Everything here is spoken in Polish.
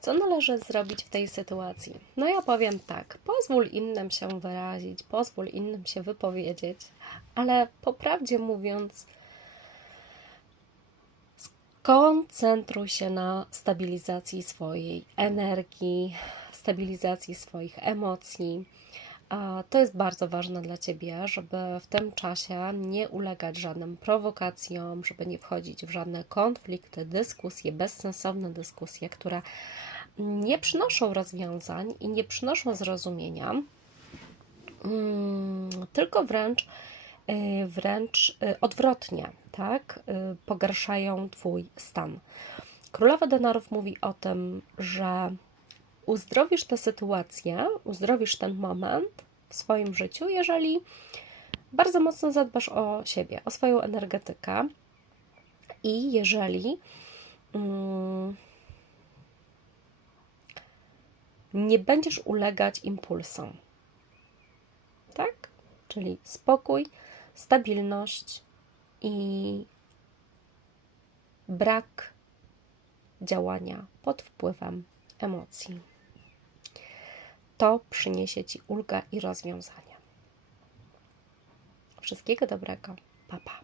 Co należy zrobić w tej sytuacji? No ja powiem tak, pozwól innym się wyrazić, pozwól innym się wypowiedzieć, ale po prawdzie mówiąc, skoncentruj się na stabilizacji swojej energii, stabilizacji swoich emocji. A to jest bardzo ważne dla Ciebie, żeby w tym czasie nie ulegać żadnym prowokacjom, żeby nie wchodzić w żadne konflikty, dyskusje, bezsensowne dyskusje, które nie przynoszą rozwiązań i nie przynoszą zrozumienia, mm, tylko wręcz, y, wręcz y, odwrotnie, tak? Y, Pogarszają Twój stan. Królowa denarów mówi o tym, że uzdrowisz tę sytuację, uzdrowisz ten moment w swoim życiu, jeżeli bardzo mocno zadbasz o siebie, o swoją energetykę i jeżeli mm, nie będziesz ulegać impulsom. Tak? Czyli spokój, stabilność i brak działania pod wpływem emocji. To przyniesie Ci ulgę i rozwiązanie. Wszystkiego dobrego. Pa, pa.